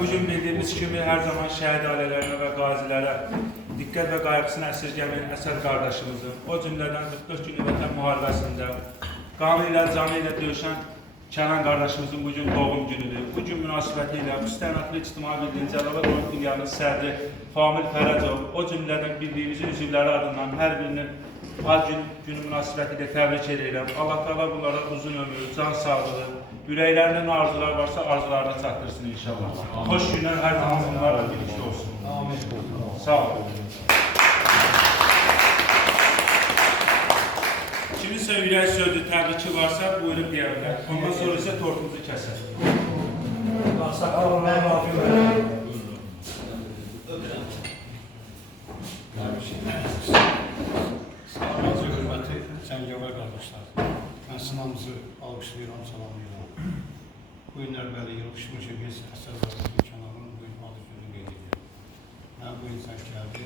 Bugün bildiğimiz gibi her zaman şehit ailelerine ve gazilere dikkat ve kaygısını esirgemeyen Əsəd kardeşimizin, o cümleden 44 günlük vətən müharibəsində qanı ilə, canı ilə döyüşən Kənan kardeşimizin bugün doğum günüdür. Bugün münasibətilə müstənadlı İctimai Birliyin Cəlala Qoyun Dünyanın sədri Famil Fərəcov, o cümlədən bildiyimizin üzvləri adından hər birinin ad günü münasibətilə təbrik edirəm. Allah Teala bunlara uzun ömür, can sağlığı, yüreklerinde arzular varsa arzularına çattırsın inşallah. Hoş günler her zaman bunlarla birlikte olsun. Amin. Sağ olun. Kiminsə ürək sözü, təbriki varsa buyurub deyə bilər. Ondan sonra isə tortumuzu kəsər. Sağolun, hürmətli Cəngəvər qardaşlar. Mən sınamızı alqışlayıram, salamlayıram. Bu günlər bəli yığışmışıq, biz Əsəd Kənanın bugün adı günü qeyd edir. Mən bu insan gəldim.